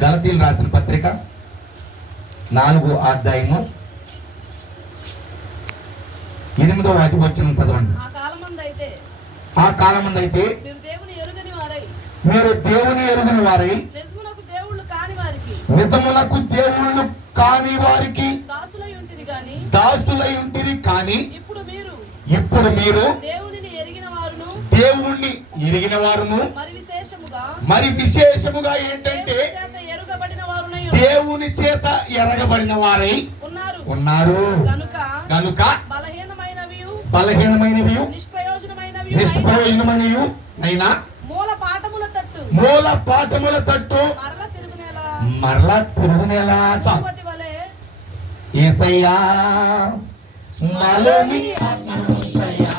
గలతీయులు రాసిన పత్రిక 4వ అధ్యాయము 8వ వచనం చదవండి. ఆ కాలమందైతే మీరు దేవుని ఎరుగని వారై నిజమునకు దేవుళ్ళు కాని వారికి దాసులై ఉంటిరి కానీ ఇప్పుడు మీరు దేవుణ్ణి ఎరిగిన వారును మరి విశేషముగా ఏంటంటే దేవుని చేత ఎరగబడిన వారై ఉన్నారు కనుక బలహీనమైనవి నిష్ప్రయోజనమైనవి అయినా మూల పాఠముల తట్టు మరలా తిరుగునేలా చాలు. యేసయ్యా నాలోని ఆత్మయ్యా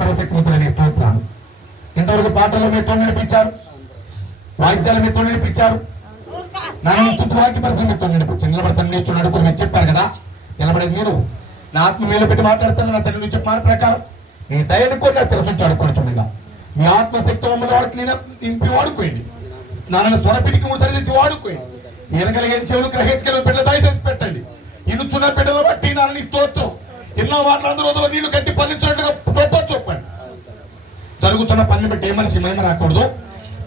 సర్వశక్తిమంతుడైన స్తోత్రాలు. ఇంతవరకు పాటలు మీతో నడిపించారు, వాయిద్యాలు మీతో నడిపించారు, నన్ను తుది వాక్య పరిశ్రమ మీతో నడిపించారు. నిలబడతాను నేర్చు నడుపుని మీరు చెప్పారు కదా, నిలబడేది మీరు. నా ఆత్మ మీలో పెట్టి మాట్లాడుతాను. నా తండ్రి నుంచి చెప్పిన ప్రకారం నీ దయను కొన్ని అత్యవసరించి ఆడుకోవచ్చుగా మీ ఆత్మశక్తి మమ్మల్ని వాడికి నేను ఇంపి వాడుకోండి. నన్ను స్వరపిడికి ముసరించి వాడుకోండి. ఎనగలిగిన చెవులు గ్రహించగలిగిన బిడ్డలు దయచేసి పెట్టండి. ఇనుచున్న బిడ్డలు బట్టి నాన్న స్తోత్రం. ఎన్నో వాటిలో అందరూ నీళ్లు కట్టి పన్నించినట్టుగా చెప్పండి. జరుగుతున్న పని బట్టి ఏ మనిషి మహిమ రాకూడదు.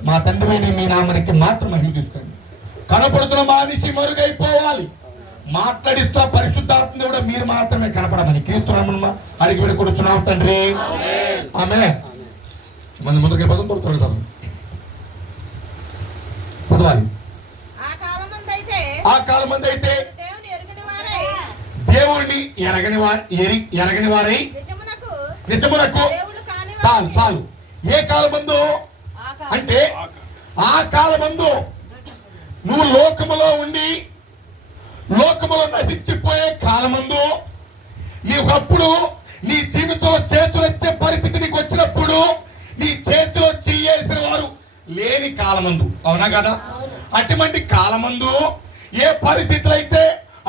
మా తండ్రి మీ నామనికి మాత్రం మహిమ తీసుకోండి. కనపడుతున్న మనిషి మరుగైపోవాలి. మాట్లాడిస్తున్న పరిశుద్ధాత్మ కూడా మీరు మాత్రమే కనపడమని క్రీస్తునామమున అడిగి పెడుకొనుచున్నాం తండ్రి. ఆమేన్. మన ముందుకే పదం త్వరగా చదవాలి. ఆ కాలమందైతే దేవుణ్ణి ఎరగని వారై నిజమునకు చాలు. ఏ కాలమందు అంటే ఆ కాలమందు నువ్వు లోకములో ఉండి లోకములో నశించిపోయే కాలమందు నీకప్పుడు నీ జీవితంలో చేతులు వచ్చే పరిస్థితి నీకు వచ్చినప్పుడు నీ చేతిలో చెయ్యేసిన వారు లేని కాలమందు, అవునా కదా? అటువంటి కాలమందు ఏ పరిస్థితులు అయితే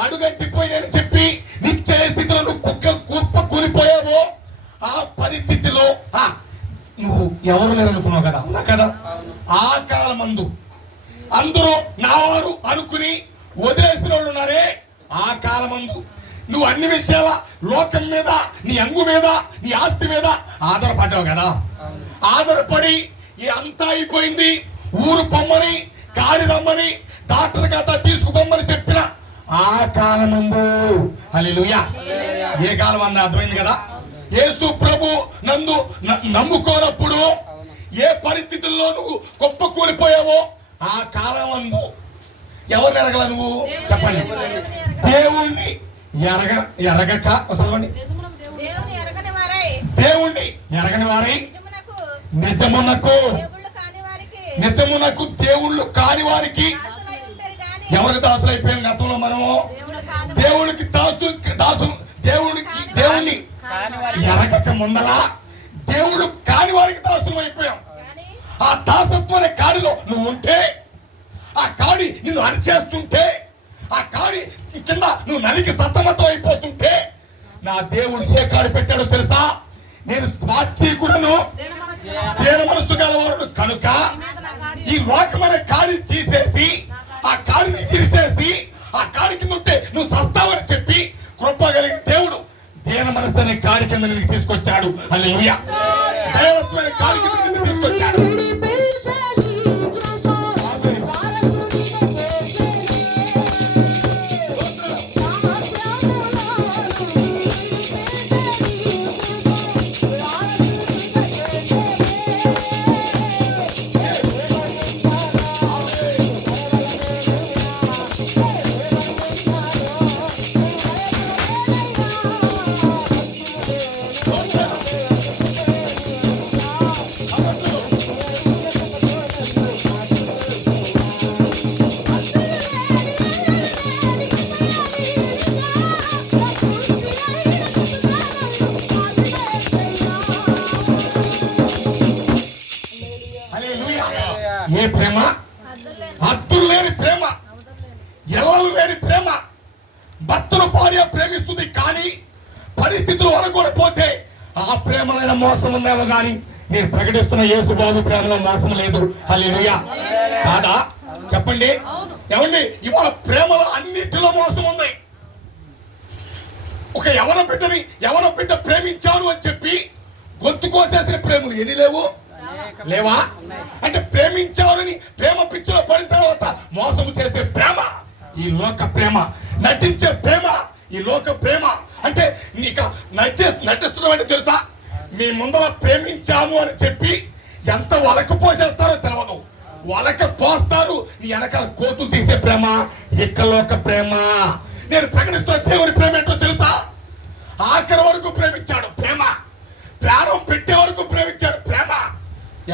అడుగంటిపోయినని చెప్పి నిశ్చయ స్థితిలో నువ్వు కుప్ప కూలిపోయావో ఆ పరిస్థితిలో నువ్వు ఎవరు లేరనుకున్నావు కదా, అవునా కదా? ఆ కాలమందు అందరూ నావారు అనుకుని వదిలేసిన వాళ్ళు ఉన్నారే, ఆ కాలమందు నువ్వు అన్ని విషయాల లోకం మీద, నీ అంగు మీద, నీ ఆస్తి మీద ఆధారపడ్డావు కదా. ఆధారపడి అంతా అయిపోయింది, ఊరు పొమ్మని కాడి రమ్మని డాక్టర్ కథ తీసుకుపోమ్మని చెప్పిన ఆ కాలమందు హల్లెలూయా. ఏ కాలం అన్న అర్థమైంది కదా? యేసు ప్రభు నందు నమ్ముకోనప్పుడు ఏ పరిస్థితుల్లో నువ్వు గొప్ప కూలిపోయావో ఆ కాలం అందు ఎవరు ఎరగల నువ్వు చెప్పండి. దేవుణ్ణి ఎరగక చదవండి. దేవుణ్ణి ఎరగని వారై నిజమునకు దేవుళ్ళు కాని వారికి ఎవరికి దాసులు అయిపోయాం గతంలో మనము. దేవుడికి దేవుణ్ణి ఎరగక ముందలా దేవుడు కాని వారికి దాసులు అయిపోయాం. ఆ దాసత్వం అనే కాడిలో నువ్వు ఉంటే, ఆ కాడి నిన్ను అరిచేస్తుంటే, ఆ కాడి కింద నువ్వు నలిగి సతమతం అయిపోతుంటే నా దేవుడు ఏ కాడి పెట్టాడో తెలుసా? నేను స్వాత్వికుడను, దేన మనస్సు గలవాడు కనుక ఈ లోకమైన కాడి తీసేసి ఆ కాడిని తీసేసి ఆ కాడి కింద ఉంటే నువ్వు సస్తావని చెప్పి కృప కలిగిన దేవుడు దేన మనస్సు అనే కాడి కింద నీకు తీసుకొచ్చాడు. హల్లెలూయా. దైవత్వమైన కాడి కింద నిన్ను తీసుకొచ్చాడు. భర్తను భార్య ప్రేమిస్తుంది, కానీ పరిస్థితులు వరకూడపోతే ఆ ప్రేమలైన మోసం ఉందేమో కానీ మీరు ప్రకటిస్తున్న యేసు బాబు ప్రేమలో మోసం లేదు. హల్లెలూయా. కాదా? చెప్పండి. ఏమండి, ఇవాళ ప్రేమలో అన్నిటిలో మోసం ఉంది. ఒక యవన బిడ్డ ప్రేమించాను అని చెప్పి గొంతు కోసేసిన ప్రేమలు ఎన్ని లేవా? అంటే ప్రేమించాలని ప్రేమ పిచ్చిలో పడిన తర్వాత మోసం చేసే ప్రేమ ఈ లోక ప్రేమ, నటించే ప్రేమ ఈ లోక ప్రేమ. అంటే నీకు నటిస్తున్నాం అంటే తెలుసా? మీ ముందర ప్రేమించాము అని చెప్పి ఎంత వలక పోసేస్తారో తెలియదు. వలక పోస్తారు, నీ వెనకాల కోతులు తీసే ప్రేమ ఇక్కలోక ప్రేమ. నేను ప్రకటిస్తున్న దేవుని ప్రేమ ఏంటో తెలుసా? ఆఖరి వరకు ప్రేమించాడు ప్రేమ, ప్రాణం పెట్టే వరకు ప్రేమించాడు ప్రేమ.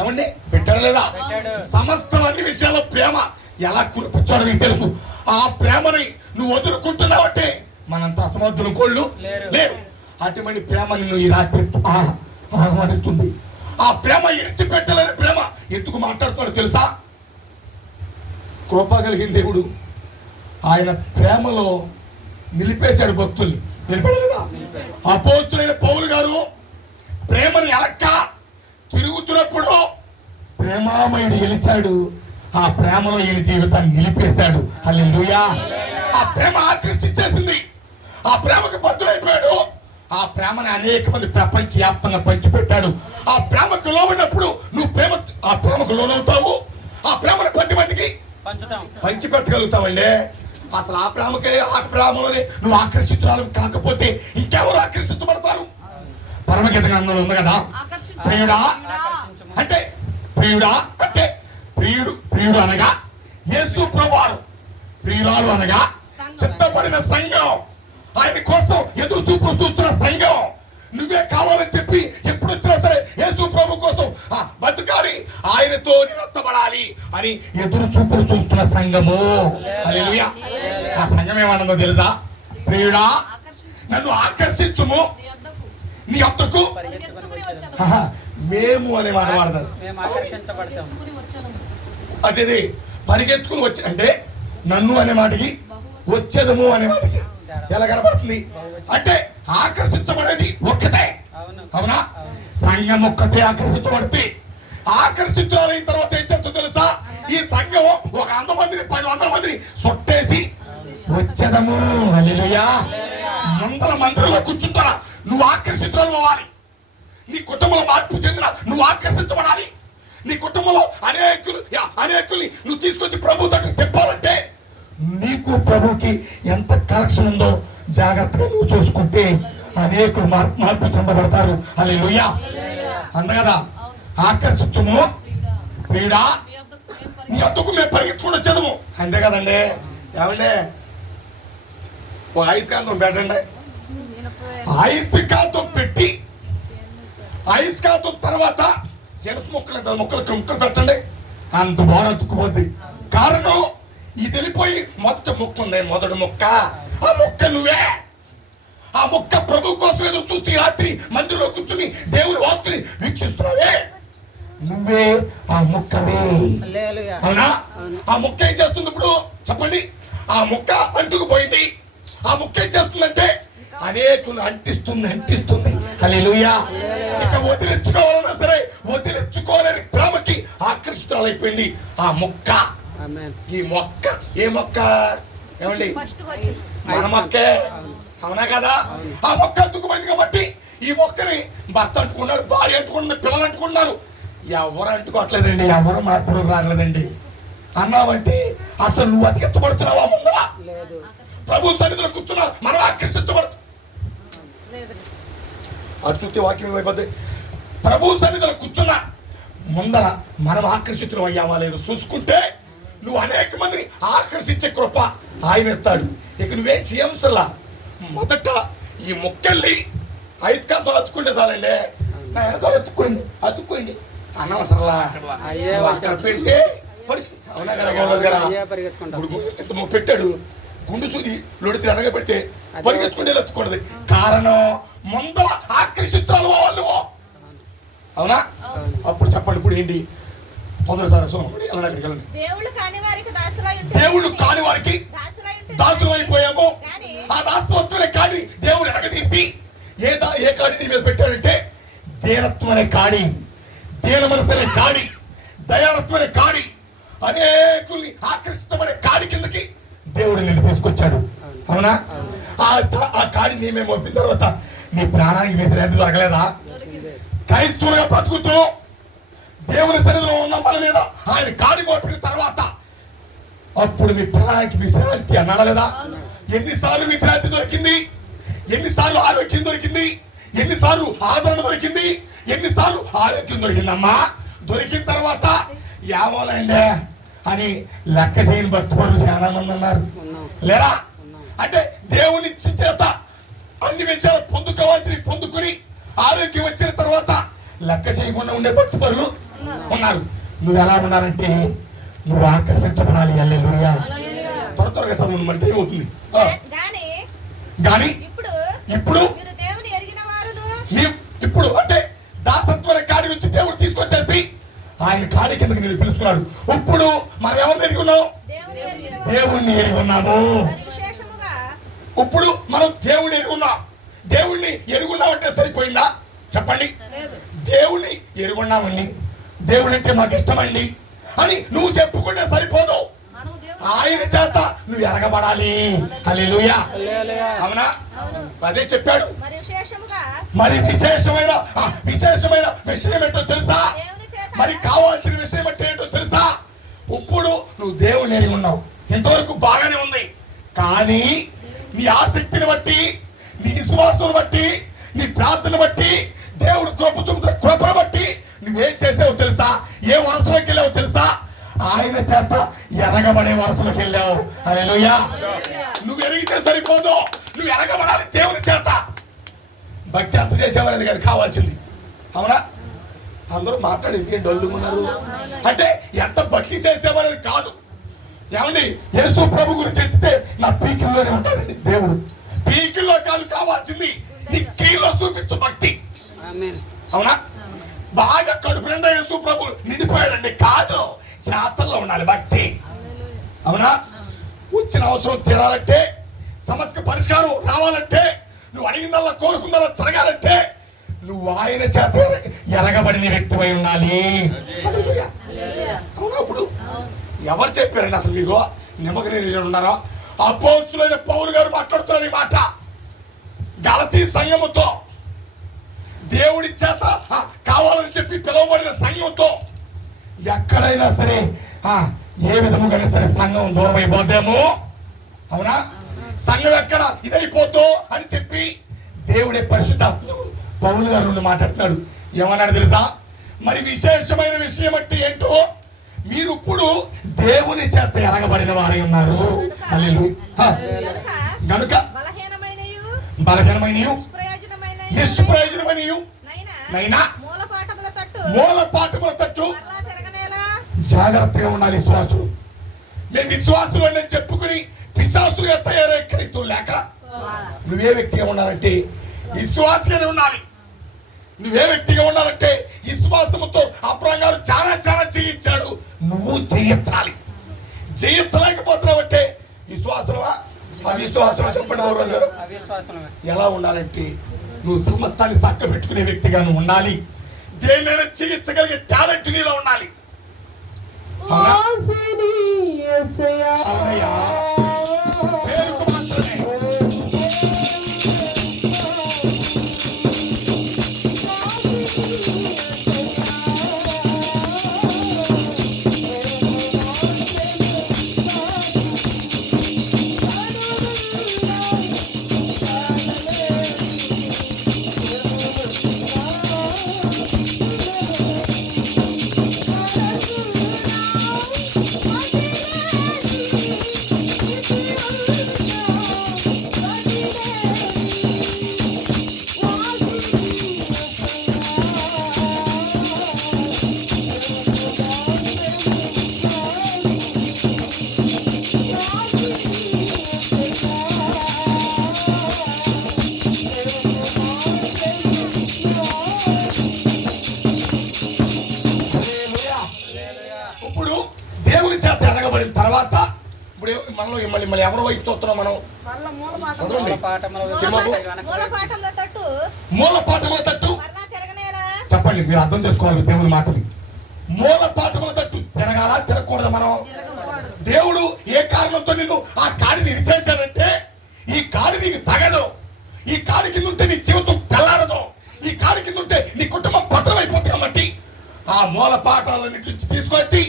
ఏమండి, పెట్టాడు లేదా? సమస్తం అన్ని విషయాల ప్రేమ ఎలా కురిపించాడో నీకు తెలుసు. ఆ ప్రేమని నువ్వు వదులుకుంటున్నావంటే మనంత అసమర్థులు కోళ్ళు లేరు. అటువంటి ప్రేమ నిన్ను ఈ రాత్రి ఆహ్వానిస్తుంది. ఆ ప్రేమ ఇడిచిపెట్టలేని ప్రేమ. ఎందుకు మాట్లాడుతున్నాడు తెలుసా? కృప కలిగిన దేవుడు ఆయన ప్రేమలో నిలిపేశాడు భక్తుల్ని. నిలిపేదా? అపోస్తులైన పౌలు గారు ప్రేమను ఎలక్క తిరుగుతున్నప్పుడు ప్రేమామయుడు గెలిచాడు. ఆ ప్రేమలో ఈయన జీవితాన్ని నిలిపేశాడు. హల్లెలూయా. ఆ ప్రేమ ఆకర్షించేసింది. ఆ ప్రేమకు బద్దులైపోయాడు. ఆ ప్రేమని అనేక మంది ప్రపంచవ్యాప్తంగా పంచిపెట్టాడు. ఆ ప్రేమకు లోనప్పుడు నువ్వు ఆ ప్రేమకు లోనవుతావు. ఆ ప్రేమను 10 మందికి పంచిపెట్టగలుగుతావండి. అసలు ఆ ప్రేమలోనే నువ్వు ఆకర్షితురాలు కాకపోతే ఇంకెవరు ఆకర్షించబడతారు? పరమగీత గ్రంథంలో ఉంది కదా, ప్రియుడా అంటే ప్రియుడు అనగా యేసు ప్రభువారు, ప్రియురాలు అనగా చిత్తపడిన సంఘం, ఆయన కోసం ఎదురు చూపులు చూస్తున్న సంఘం. నువ్వే కావాలని చెప్పి ఎప్పుడు వచ్చినా సరే యేసు ప్రభు కోసం బతకాలి, ఆయనతో నిరత్తబడాలి అని ఎదురు చూపులు చూస్తున్న సంఘము. హల్లెలూయా. ఆ సంఘం ఏమన్నదో తెలుసా? ప్రియుడా నన్ను ఆకర్షించుము, నీ వద్దకు మేము అనే మాట వాడతారు. అదే పరిగెత్తుకుని వచ్చి అంటే నన్ను అనే మాటకి వచ్చేదము అనే మాటకి ఎలా కనబడుతుంది? అంటే ఆకర్షించబడేది ఒక్కటే. అవునా? సంఘం ఒక్కటే ఆకర్షించబడితే ఆకర్షితులైన తర్వాత ఏం చేస్తుందో తెలుసా? ఈ సంఘం ఒక 100 మందిని 100 మందిని సొట్టేసి వచ్చేదము. హల్లెలూయా. వందల మందిలో కూర్చుంటారా? నువ్వు ఆకర్షితులు అవ్వాలి. నీ కుటుంబంలో మార్పు చెందిన నువ్వు ఆకర్షించబడాలి. నీ కుటుంబంలో అనేకుల్ని నువ్వు తీసుకొచ్చి ప్రభు దగ్గర తిప్పాలంటే నీకు ప్రభుకి ఎంత కనెక్షన్ ఉందో జాగ్రత్తగా నువ్వు చూసుకుంటే అనేకులు మార్పు చెందబడతారు. హల్లెలూయా. అందగదా ఆకర్షించుము ప్రియుడా నీ వద్దకు మేము పరిగెత్తుకుని వచ్చేదము. అంతే కదండి. ఏమండే ఒక ఐస్కాంతం పెట్టండి. ఐస్కాంతం పెట్టి ఐస్కాంతం తర్వాత ఎనుపు ముక్కలు పెట్టండి. అంత బాగా అతుక్కుపోద్ది. కారణం ఇది వెళ్ళిపోయి మొదటి ముక్క ఉంది. మొదటి ముక్క ఆ ముక్క నువ్వే. ఆ ముక్క ప్రభు కోసం ఎదురు చూస్తే రాత్రి మందిరంలో కూర్చుని దేవుని వాస్తుని వీక్షిస్తున్నావే, నువ్వే ఆ ముక్కవే. అవునా? ఆ ముక్క ఏం చేస్తుంది ఇప్పుడు చెప్పండి? ఆ ముక్క అంటుకుపోయింది. ఆ ముక్క ఏం చేస్తుందంటే అనేకులు అంటిస్తుంది. హల్లెలూయా. ఇక వదిలించుకోవాలన్నా సరే వదిలించుకోలేని ప్రేమకి ఆకర్షితురాలైపోయింది ఆ మొక్క. ఈ మొక్క ఏ మొక్క? ఏమండి, మన మొక్కే. అవునా కదా? ఆ మొక్క అంటుకుపోయింది కాబట్టి ఈ మొక్కని భర్త అంటుకున్నారు, భార్య అంటుకున్నారు, పిల్లలు అంటుకున్నారు. ఎవరు అంటుకోవట్లేదండి, ఎవరు మార్పులు రాలేదండి. అన్నావంటే అసలు నువ్వు అతికించబడుతున్నావా? ముందర ప్రభు సన్నిధిలో కూర్చున్నా మనం ఆకర్షించబడుతున్నాం. అటు చూస్తే వాక్యం అయిపోద్ది. ప్రభు సన్నిధిలో కూర్చున్నా ముందర మనం ఆకర్షితులు అయ్యామా లేదు చూసుకుంటే నువ్వు అనేక మందిని ఆకర్షించే కృప ఆయన ఇస్తాడు. ఇక నువ్వేం చేయవసరలా. మొదట ఈ మొక్కల్ని ఐస్కాంతం అతుక్కుంటే చాలండి. అతుక్కోండి అనవసరలా. అక్కడ పెడితే అవునా కదా? పెట్టాడు గుండు సూది లొడిచి అనగా పెడితే పరిగెత్తుకుంటే ఎత్తుకున్నది. కారణం ముందర ఆకర్షితురాలు వాళ్ళు. అవునా? అప్పుడు చెప్పండి. ఇప్పుడు ఏంటి? దేవుళ్ళు కాని వారికి దాసులు అయిపోయాము. ఆ దాసు ఏ కాడి నీ మీద పెట్టాడంటే దీనత్వం అనే కాడి, దీన మనసు అనే కాడి, దయాలత్వం అనే కాడి, అనేకుల్ని ఆకర్షితమనే కాడి కిందకి దేవుడు నిన్ను తీసుకొచ్చాడు. అవునా? ఆ కాడి నీ మేము మోపిన తర్వాత నీ ప్రాణానికి విసిరేందుకు దొరకలేదా? క్రైస్తవులుగా బ్రతుకుతూ దేవుని సన్నిధిలో ఉన్న మన మీద ఆయన కాడి మోపిన తర్వాత అప్పుడు మీ ప్రాణానికి విశ్రాంతి అన్నాడా లేదా? ఎన్నిసార్లు విశ్రాంతి దొరికింది, ఎన్నిసార్లు ఆరోగ్యం దొరికింది, ఎన్నిసార్లు ఆదరణ దొరికింది, ఎన్నిసార్లు ఆరోగ్యం దొరికిందమ్మా. దొరికిన తర్వాత ఏమోనండి అని లెక్క చేయని భక్తులు చాలా మంది ఉన్నారు లేరా? అంటే దేవుని చేత అన్ని విషయాలు పొందుకోవాల్సి పొందుకుని ఆరోగ్యం వచ్చిన తర్వాత లెక్క చేయకుండా ఉండే భక్తులు ఉన్నారు. నువ్వు ఎలా ఉన్నారంటే నువ్వు ఆకర్షించబడాలి. హల్లెలూయా. త్వరగా చదువు అంటే ఏమవుతుంది గాని ఇప్పుడు అంటే దాసత్వ కాడి నుంచి దేవుడు తీసుకొచ్చేసి ఆయన కాడి కిందకి నేను పిలుచుకున్నాడు. ఇప్పుడు మనం ఎవరిని ఎరిగి ఉన్నాం? దేవుణ్ణి ఎరిగి ఉన్నాము. ఇప్పుడు మనం దేవుణ్ణి ఎరిగి ఉన్నాం. దేవుణ్ణి ఎరుగున్నామంటే సరిపోయిందా? చెప్పండి. దేవుణ్ణి ఎరుగున్నామండి, దేవుడు అంటే మాకు ఇష్టమండి అని నువ్వు చెప్పుకుంటే సరిపోదు. ఆయన చేత నువ్వు ఎరగబడాలి. హల్లెలూయా. అవునా? అదే చెప్పాడు. మరి విశేషమైన విషయం ఏంటో తెలుసా? మరి కావాల్సిన విషయం అంటే ఏంటో తెలుసా? ఇప్పుడు నువ్వు దేవుని ఎరిగి ఉన్నావు. ఇంతవరకు బాగానే ఉంది. కానీ నీ ఆసక్తిని బట్టి, నీ విశ్వాసం బట్టి, నీ ప్రార్థన బట్టి, దేవుడు కృపను బట్టి నువ్వేం చేసావు తెలుసా? ఏ వరసలోకి వెళ్ళావు తెలుసా? ఆయన చేత ఎరగబడే వరసలోకి వెళ్ళావు. హల్లెలూయా. నువ్వు ఎరిగితే సరిపోదు, నువ్వు ఎరగబడాలి దేవుని చేత. భక్తి అంత చేసేవారని కాదు కావాల్సింది. అవునా? అందరూ మాట్లాడేది ఏం డొల్లుకున్నారు అంటే ఎంత భక్తి చేసేవారని కాదు. ఏమండి, యేసు ప్రభు గురించి ఎత్తితే నా పీకిల్లోనే ఉంటాడండి దేవుడు. పీకిల్లో కాదు కావాల్సింది, నీ క్రియలో చూపించు భక్తి. అవునా? బాగా కడుపు నిండా యేసు ప్రభు నిండిపోయాడండి కాదు, చేతల్లో ఉండాలి భక్తి. అవునా? వచ్చిన అవసరం తీరాలంటే, సమస్య పరిష్కారం రావాలంటే, నువ్వు అడిగిందల్లా కోరుకుందల్లా జరగాలంటే నువ్వు ఆయన చేత ఎరగబడిన వ్యక్తివై ఉండాలి. అవునా? ఇప్పుడు ఎవరు చెప్పారండి అసలు మీకు? నిమ్మకని ఉన్నారా? అపోస్తులైన పౌలు గారు మాట్లాడుతున్నారు ఈ మాట. గలతీ సంఘముతో, దేవుడి చేత కావాలని చెప్పి పిలువబడిన సంఘంతో ఎక్కడైనా సరే ఏ విధముగానే సరే సంఘం దూరం అయిపోద్దేమో. అవునా? సంఘం ఎక్కడ ఇదైపోతో అని చెప్పి దేవుడే పరిశుద్ధాత్ముడు పౌలు గారు మాట్లాడుతున్నాడు. ఏమన్నాడు తెలుసా? మరి విశేషమైన విషయం అంటే ఏంటో, మీరు ఇప్పుడు దేవుని చేత ఎరగబడిన వారై ఉన్నారు. గనుక బలహీనమైనయు నిష్ప్రయోజనమైనయు నైనా మూల పాఠముల తట్టు జాగ్రత్తగా ఉండాలి. విశ్వాసులు మేము విశ్వాసులు అని చెప్పుకుని పిశాసులుగా తయారై క్రైస్తవులు లేక నువ్వే వ్యక్తిగా ఉండాలంటే విశ్వాసగానే ఉండాలి. నువ్వే వ్యక్తిగా ఉండాలంటే విశ్వాసముతో అబ్రహాం గారు చాలా చాలా చేయించాడు, నువ్వు చేయించాలి. చేయించలేకపోతున్నావంటే విశ్వాసమా అవిశ్వాసమా? చెప్పండి గారు. ఎలా ఉండాలంటే నువ్వు సమస్తాన్ని చక్క పెట్టుకునే వ్యక్తిగా నువ్వు ఉండాలి. దేన్నైనా చేయించగలిగే టాలెంట్ నీలో ఉండాలి. మనలో మళ్ళీ ఎవరి వైపు చూస్తున్నాం మనం? మూల పాఠముల తట్టు చెప్పండి, మీరు అర్థం చేసుకోవాలి దేవుని మాటని. మూల పాఠముల తట్టు తిరగాల తిరగకూడదా మనం? దేవుడు ఏ కారణంతో నిన్ను ఆ కాడిని ఇరిచేశాడంటే, ఈ కాడి నీకు తగదు, ఈ కాడి కింద ఉంటే నీ జీవితం తెల్లారదు, ఈ కాడి కింద ఉంటే నీ కుటుంబం భద్రమైపోతుంది. కాబట్టి ఆ మూల పాఠాలన్నిటి నుంచి తీసుకొచ్చి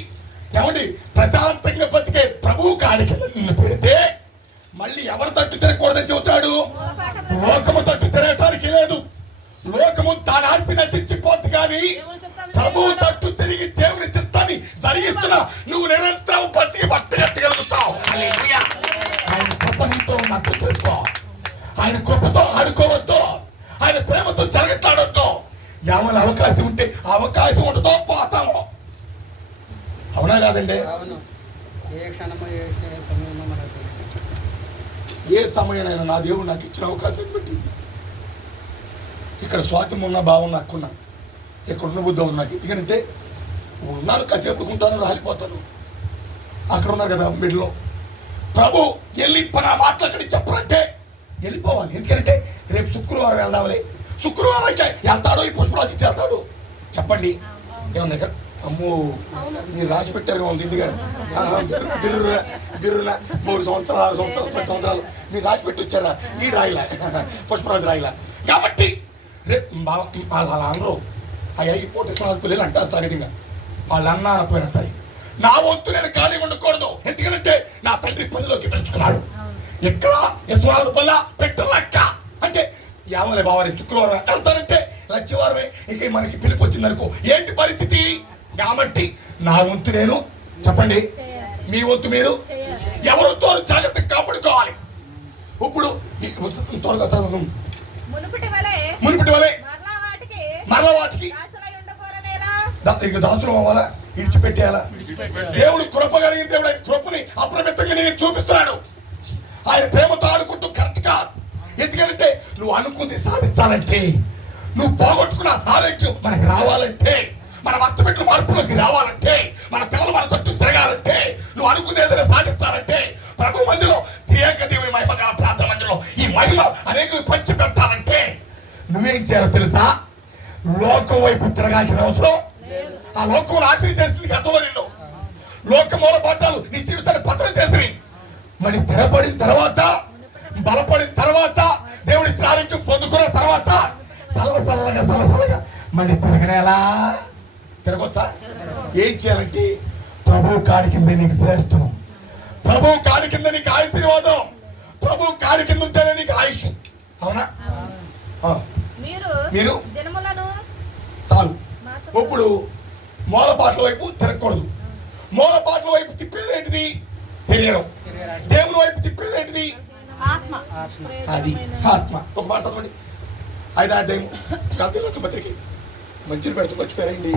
ఏమండి ప్రశాంతంగా బతికే ప్రభువు కాడి కింద నిన్ను పెడితే మళ్ళీ ఎవరి తట్టు తిరగకూడదని చెబుతాడు. లోకము తట్టు తిరగటానికి లేదు. లోకము దాని ఆస్తి నశించిపోద్ది, కానీ ప్రభు తట్టు తిరిగి దేవుని చిత్తాన్ని జరిగిస్తున్నా నువ్వు నిరంతరం బతికి బట్టగలుగుతావు. ఆయన కృప నీతో మద్దతు చేసుకో. ఆయన కృపతో ఆడుకోవద్దు, ఆయన ప్రేమతో చెరగట్లాడొద్దు. ఏమైనా అవకాశం ఉంటే అవకాశం ఉండదో పోతాము. అవునా కాదండి? ఏ సమయమైనా నా దేవుడు నాకు ఇచ్చిన అవకాశం బట్టి ఇక్కడ స్వాతం ఉన్నా బాగున్నా అక్కున్నా ఇక్కడ ఉన్న బుద్ధి ఉంది నాకు. ఎందుకంటే ఉన్నాను, కాసేపు ఉంటాను, రాలిపోతాను. అక్కడ ఉన్నారు కదా మిడిలో ప్రభు వెళ్ళి నా మాటలు అక్కడికి చెప్పరంటే వెళ్ళిపోవాలి. ఎందుకంటే రేపు శుక్రవారం వెళ్దాంలే, శుక్రవారం అయితే వెళ్తాడో ఈ పుష్పరాజు వెళ్తాడు. చెప్పండి ఏమన్నా కదా? అమ్మో మీరు రాసి పెట్టారు ఇంటిగా బిర్రుల 3 సంవత్సరాలు 6 సంవత్సరాలు 10 సంవత్సరాలు మీరు రాసి పెట్టి వచ్చారా? ఈ రాయిలా పుష్పరాజు రాయిలా. కాబట్టి రేపు అలా అనరు. అయ్యా ఈ పోటీసుకున్న పిల్లలు అంటారు సహజంగా, వాళ్ళు అన్నా అనకపోయినా సరే నా వంతు నేను ఖాళీ ఉండకూడదు. ఎందుకంటే నా తండ్రి పనిలోకి పెంచుకున్నాడు. ఎక్కడ యశ్వరాజు పల్ల పెట్టలక్క అంటే యామలే బావ రేపు శుక్రవారం వెళ్తానంటే లక్షవారమే ఇక మనకి పిలుపు వచ్చిందనుకో ఏంటి పరిస్థితి? కాబట్టి నా వంతు నేను చెప్పండి, మీ వంతు మీరు, ఎవరితో జాగ్రత్తగా కాపాడుకోవాలి. ఇప్పుడు త్వరగా మునుపటి వలె మరలా వాటికి ఇక దాసులం అవ్వాలా, విడిచిపెట్టేయాలా? దేవుడు కృప కలిగిన దేవుడు ఆయన కృపని అప్రమితంగా నేను చూపిస్తున్నాడు. ఆయన ప్రేమతో ఆడుకుంటూ కరెక్ట్ కాదు. ఎందుకంటే నువ్వు అనుకుంది సాధించాలంటే, నువ్వు పోగొట్టుకున్న ఆరోగ్యం మనకి రావాలంటే, మన భర్త బిడ్డల మార్పులోకి రావాలంటే, మన పిల్లలు మన తట్టు తిరగాలంటే, నువ్వు అనుకుంది ఏదైనా సాధించాలంటే, ప్రభు మందిలో త్రియేక దేవుని మహిమగల ప్రార్థన మందిలో ఈ మహిమ అనేక పంచి పెట్టాలంటే నువ్వేం చేయాలో తెలుసా? లోకం వైపు తిరగాల్సిన అవసరం. ఆ లోకం నాశనం చేసింది గతంలో నిన్ను. లోక మూల పాఠాలు నీ జీవితాన్ని పత్రం చేసినాయి. మరి స్థిరపడిన తర్వాత, బలపడిన తర్వాత, దేవుడి ఆరోగ్యం పొందుకున్న తర్వాత సలసలగా మళ్ళీ తిరగనేలా తిరగొచ్చా? ఏం చేయాలంటే ప్రభు కాడి కింద నీకు శ్రేష్టం, ప్రభు కాడి కింద నీకు ఆశీర్వాదం, ప్రభు కాడి కింద ఉంటేనే నీకు ఆయుష్. అవునా? మీరు చాలు. ఇప్పుడు మూలపాట్ల వైపు తిరగకూడదు. మూలపాట్ల వైపు తిప్పేది ఏంటిది? శరీరం. దేవుని వైపు తిప్పేది ఏంటిది? అది ఆత్మ. ఒక మాట చదవండి, 5వ అధ్యాయం గలతీయుల రాసిన పత్రిక. మంచిని పెడుతూ మర్చిపోయారండి.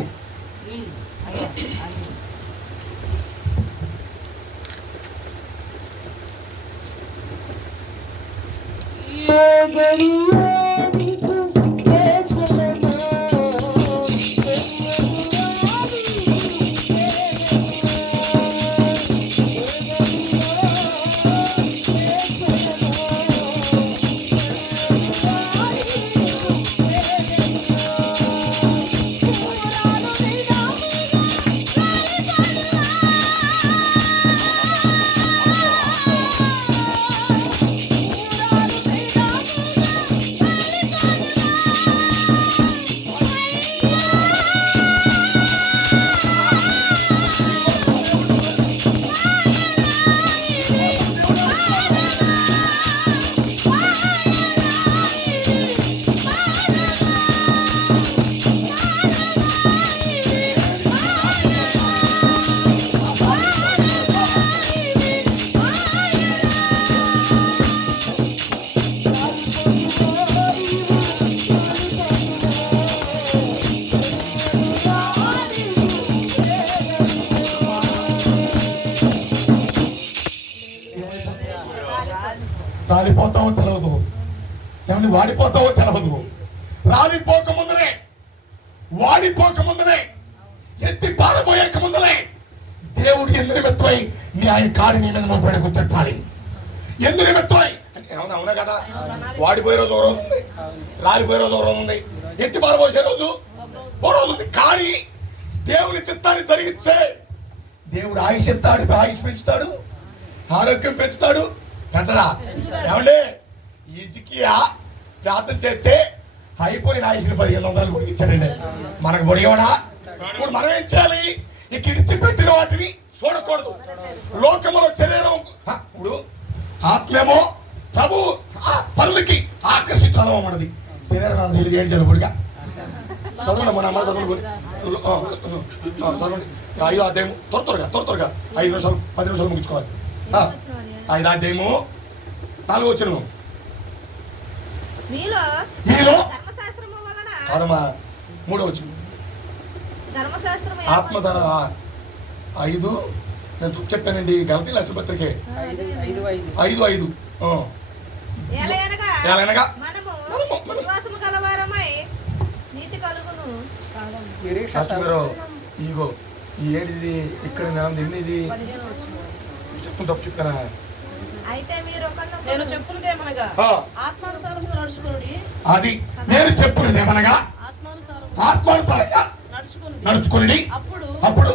రాలిపోతావో తెలవదు, ఏమన్నా వాడిపోతావో తెలవదు. రాలిపోక ముందరే, వాడిపోక ముందరే, ఎత్తి పారబోయేక ముందరే దేవుడు ఎందు నిమిత్తమై నీ ఆయన కాడి నీ మీద మోపడి గుర్తించాలి. ఎందు నిమిత్తమై అంటే అవునా కదా. వాడిపోయే రోజు ఓ రోజు ఉంది, రాలిపోయే రోజు ఓ రోజు ఉంది, ఎత్తి పారబోసే రోజు ఓ రోజు ఉంది. కానీ దేవుని చిత్తాన్ని జరిగిస్తే దేవుడు ఆయుష్ ఇస్తాడు, ఆయుష్ పెంచుతాడు, ఆరోగ్యం పెంచుతాడు. పెంచడా? ఏమండి ఈజికియా ప్రార్థన చేస్తే అయిపోయిన ఆయుష్ని 1500 పొడిగించాడండి. మనకు పొడిగవడా? ఇప్పుడు మనం ఏం చేయాలి? ఇక ఇడిచిపెట్టిన వాటిని చూడకూడదు. లోకములో శరీరం ఇప్పుడు ఆత్మేమో ప్రభు పనులకి ఆకర్షితులమో మనది. శరీరం అన్నది ఏడ్చాడు పొడిగా చదవండి. మన అమ్మ చదవండి, చదవండి. 5వ అధ్యాయము త్వరగా 5 నిమిషాలు 10 నిమిషాలు ముగించుకోవాలి. 5వ అధ్యాయము 4వ వచనము. మీలో కాదమ్మా 3వ వచనం. ఆత్మధర 5 నేను చెప్పానండి. గలతీ రాసిన పత్రికే 5:5. ఎలాగనగా ఇగో ఈ ఏడిది ఇక్కడ ఎన్నిది చెప్పుకుని తప్పు చెప్పానా? అది నేను చెప్పుకునేదేమనగా ఆత్మానుసారంగా నడుచుకుని అప్పుడు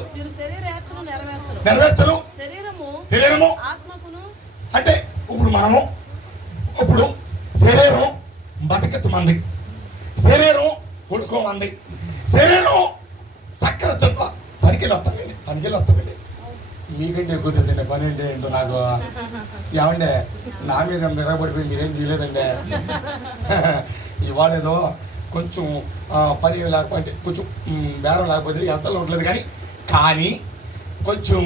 నెరవేర్చను శరీరము అంటే ఇప్పుడు శరీరం బతకచ్చమంది, శరీరం కొడుకోమంది, శరీరం చక్కెర చెట్ల పనికెళ్ళి వస్తామండి. మీకంటే ఎక్కువ తెలుసండి పని అంటే ఏంటో నాకు. ఏమండే నా మీద నిలబడిపోయి మీరేం చేయలేదండి. ఇవాళ ఏదో కొంచెం పని లేకపోతే కొంచెం బేరం లేకపోతే ఎంతలో ఉండలేదు. కానీ కొంచెం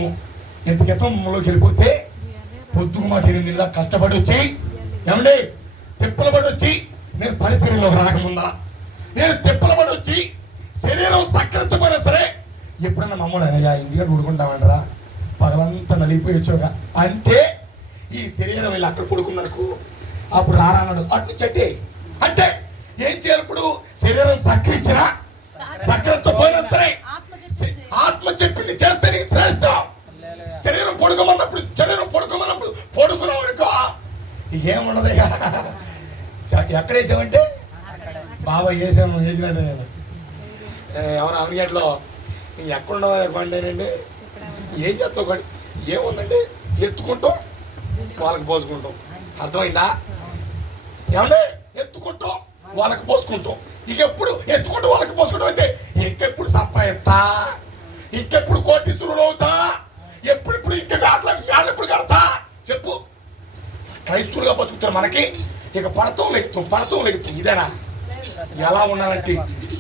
ఎంత క్రితంలోకి వెళ్ళిపోతే పొద్దుకు మాట 8 నెలల కష్టపడి వచ్చి ఏమండి తిప్పలు పడి వచ్చి నేను పరిసరంలోకి రాకముందా నేను తిప్పలు పడి వచ్చి శరీరం సక్కరించపోయినా సరే ఎప్పుడన్నా మమ్మల్ని అయ్యా ఇండియా ఊరుకుంటామంటారా పగలంతా నలిగిపోయి వచ్చాక అంటే ఈ శరీరం వెళ్ళి అక్కడ పడుకున్నకు అప్పుడు రారాన్నాడు అటు చెట్టే. అంటే ఏం చేయాలి? ఇప్పుడు శరీరం సక్కరించపోయినా సరే ఆత్మ చెప్పింది చేస్తే నీకు శ్రేష్టం. శరీరం పడుకోమన్నప్పుడు పడుకున్నావు అనుకో ఏమున్నది. ఎక్కడ వేసామంటే బాబా వేసాము వేసినట్టు. ఎవరు అవిగట్లో ఎక్కడున్నావా పండేనండి ఏం చేస్తావు కానీ ఏముందండి ఎత్తుకుంటాం వాళ్ళకి పోసుకుంటాం. అర్థమైందా? ఏమంటే ఎత్తుకుంటాం వాళ్ళకి పోసుకుంటాం. ఇక ఎప్పుడు ఎత్తుకుంటూ వాళ్ళకి పోసుకుంటాం అయితే ఇంకెప్పుడు సంపాదిస్తా, ఇంకెప్పుడు కోటీశ్వరుడు అవుతా, ఎప్పుడు ఇంకా మేడ ఎప్పుడు కడతా చెప్పు. క్రైస్తులుగా బతుకుతారు మనకి ఇక పడతాం లెగుతాం ఇదేనా? ఎలా ఉన్నానంటే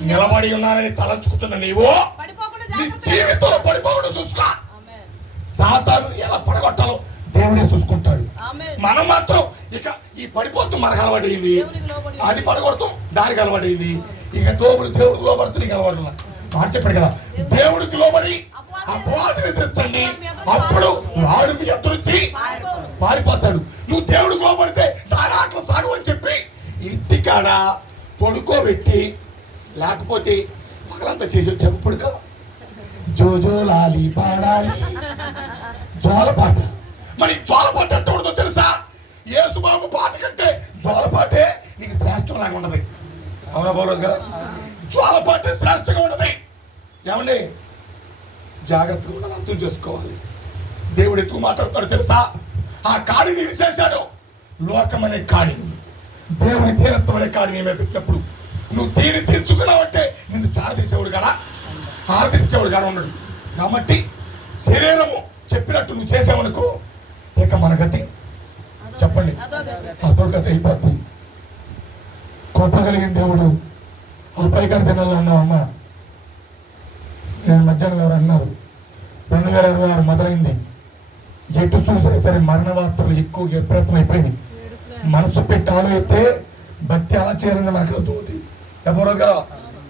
నిలబడి ఉన్నానని తలంచుకుంటున్నా నీవు నీ జీవితంలో పడిపోకుండా చూసుకో. సాతాను ఎలా పడగొట్టాలో దేవుడే చూసుకుంటాడు. మనం మాత్రం ఇక ఈ పడిపోతూ మనకు అలవాటైంది, అది పడగొడతాం దానికి అలవాటైంది. ఇక దేవుడికి లోబడుతూ నీకు అలవాటు మాట చెప్పాడు కదా, దేవుడికి లోబడి అపవాదిని ఎదిరించండి అప్పుడు వాడు మీ ఎదురుచ్చి పారిపోతాడు. నువ్వు దేవుడికి లోబడితే దాని ఆటలు సాగమని చెప్పి ఇంటికాడ పడుకోబెట్టి లేకపోతే పగలంతా చేసి వచ్చాము పడుకో జోజోలాలి పాడాలి జోలపాట. మరి జోలపాట అంటే ఉండదో తెలుసా? యేసుబాబు పాట కంటే జోలపాటే నీకు శ్రేష్టం లాగా ఉండదు. అవునా బాబురాజు గారు? జోలపాటే శ్రేష్టంగా ఉండదు. ఏమండి జాగ్రత్తగా ఉండాలి, అర్థం చేసుకోవాలి. దేవుడు ఎక్కువ మాట్లాడుతాడు తెలుసా? ఆ కాడిని ఇరిచేశాడు. లోకం అనే కాడి, దేవుని తీరత్వం అనే కాడిని ఏమే పెట్టినప్పుడు నువ్వు తీరి తీర్చుకున్నావంటే నిన్ను చారదీసేవాడు కదా, ఆరాధించేవాడు కానీ ఉన్నాడు. కాబట్టి శరీరము చెప్పినట్టు నువ్వు చేసావనుకో ఇక మన గతి చెప్పండి అదో గతి అయిపోద్ది. కోపగలిగిన దేవుడు అపాయకర దినాల్లో ఉన్నావమ్మా. నేను మధ్యాహ్నం ఎవరు అన్నారు 2026 మొదలైంది. ఎటు చూసినా సరే మరణ వార్తలు ఎక్కువ విపరీతం అయిపోయినాయి. మనసు పెట్టి ఆలోచిస్తే భక్తి అలా చేయాలని మనకు అవుతుంది. ఎవరోజు గారు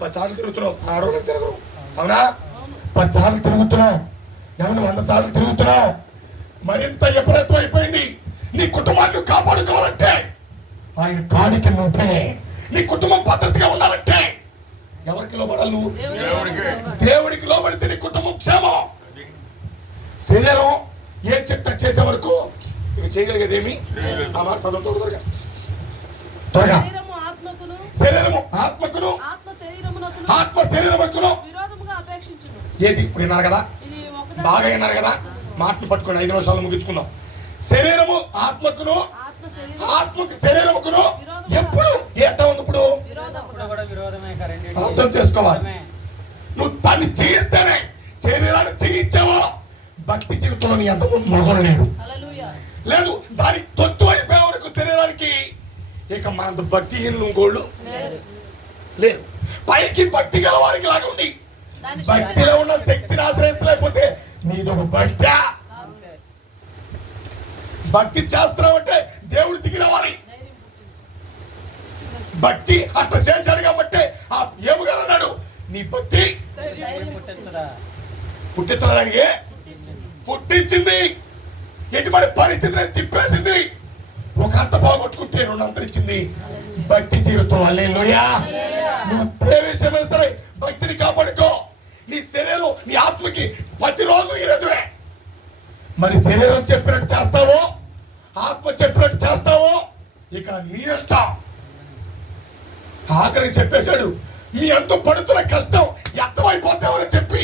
10 సార్లు తిరుగుతున్నావు, 6 రోజులు తిరగరు. అవునా? 10 సార్లు తిరుగుతున్నావు, ఏమన్నా 100 సార్లు తిరుగుతున్నావు. మరింత విపరీతం అయిపోయింది. నీ కుటుంబాన్ని కాపాడుకోవాలంటే ఆయన కాడి కింద ఉంటే, నీ కుటుంబం పద్ధతిగా ఉండాలంటే ఎవరికి లోబడాలి? దేవుడికి లోబడితే నీ కుటుంబం క్షేమం. శరీరం ఏ చెప్తా చేసే వరకు ఇక చేయగలిగేదేమి ఆ మాట చదువుతూ త్వరగా త్వరగా. శరీరము ఆత్మకును శరీరము ఆత్మకును ఆత్మ శరీరముకును విరోధముగా అపేక్షించును. ఏది ఇప్పుడు విన్నారు కదా, ఇది ఒకదాని బాగా విన్నారు కదా, మాటను పట్టుకోండి, 5 నిమిషాలు ముగించుకుందాం. శరీరము ఆత్మకును ఆత్మకు శరీరముకును ఎప్పుడు ఎట్ట ఉంది ఇప్పుడు అర్థం చేసుకోవాలి. నువ్వు దాన్ని చేయిస్తేనే శరీరాన్ని చేయించావో భక్తి జీవితంలో నీ అంత మగం లేడు. హల్లెలూయా. లేదు దాని తొత్తు అయిపోయేవరకు శరీరానికి ఇక మనంత భక్తిహీనులు ఇంకోళ్ళు లేరు. పైకి భక్తి గల వారికి లాగా ఉండి భక్తిలో ఉన్న శక్తిని ఆశ్రయించలేకపోతే నీదొక భక్తి. భక్తి చేస్తున్నావు అంటే దేవుడు దిగి రావాలి. భక్తి అట్లా చేశాడు కాబట్టి ఆ ఏముగారు అన్నాడు, నీ భక్తి పుట్టించడానికి పుట్టించింది, ఎటువంటి పరిస్థితిని తిప్పేసింది, ఒక అంత బాగొట్టుకుంటే 2 అంతరిచ్చింది. భక్తి జీవితం హల్లెలూయా. నువ్వు ఏ విషయమైనా సరే భక్తిని కాపాడుకో. నీ శరీరం నీ ఆత్మకి ప్రతిరోజు ఈరోజువే. మరి శరీరం చెప్పినట్టు చేస్తావో ఆత్మ చెప్పినట్టు చేస్తావో ఇక నీ ఇష్టం. ఆఖరికి చెప్పేశాడు, మీ అంత పడుతున్న కష్టం ఎంతమైపోతామని చెప్పి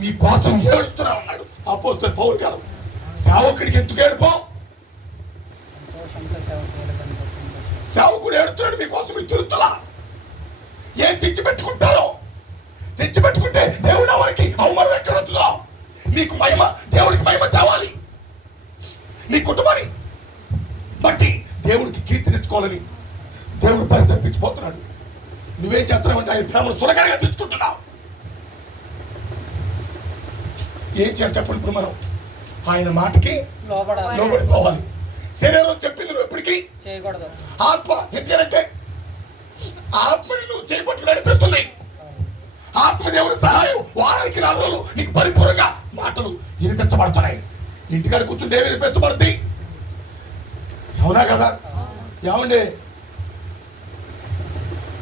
మీ కోసం ఏడుస్తున్నా ఉన్నాడు అపోస్తలుడు పౌలు గారు. సేవకుడికి ఎందుకు ఏడుపో? సేవకుడు ఏడుతున్నాడు మీకోసం, మీ తిరుగుతలా ఏం తెచ్చిపెట్టుకుంటారో. తెచ్చిపెట్టుకుంటే దేవుడు ఎవరికి అవమానం ఎక్కడొచ్చుదో. నీకు మహిమ, దేవుడికి మహిమ తేవాలి. నీ కుటుంబాన్ని బట్టి దేవుడికి కీర్తి తెచ్చుకోవాలని దేవుడు పని తప్పించిపోతున్నాడు. నువ్వేం చేస్తున్నావంటే ఆయన ప్రేమను సులకనగా తెచ్చుకుంటున్నావు. ఏం చేయాలి చెప్పండి? ఇప్పుడు మనం ఆయన మాటకి లోబడిపోవాలి. శరీరం చెప్పింది నువ్వు ఎప్పటికీ చేయకూడదు. ఆత్మ ఎందుకంటే ఆత్మని నువ్వు చేయబట్టి నడిపిస్తుంది. ఆత్మదేవుని సహాయం వారానికి 4 రోజులు నీకు పరిపూర్ణంగా మాటలు వినిపించబడుతున్నాయి. ఇంటికాడ కూర్చుంటే వినిపించబడుతుంది. అవునా కదా? ఏమండి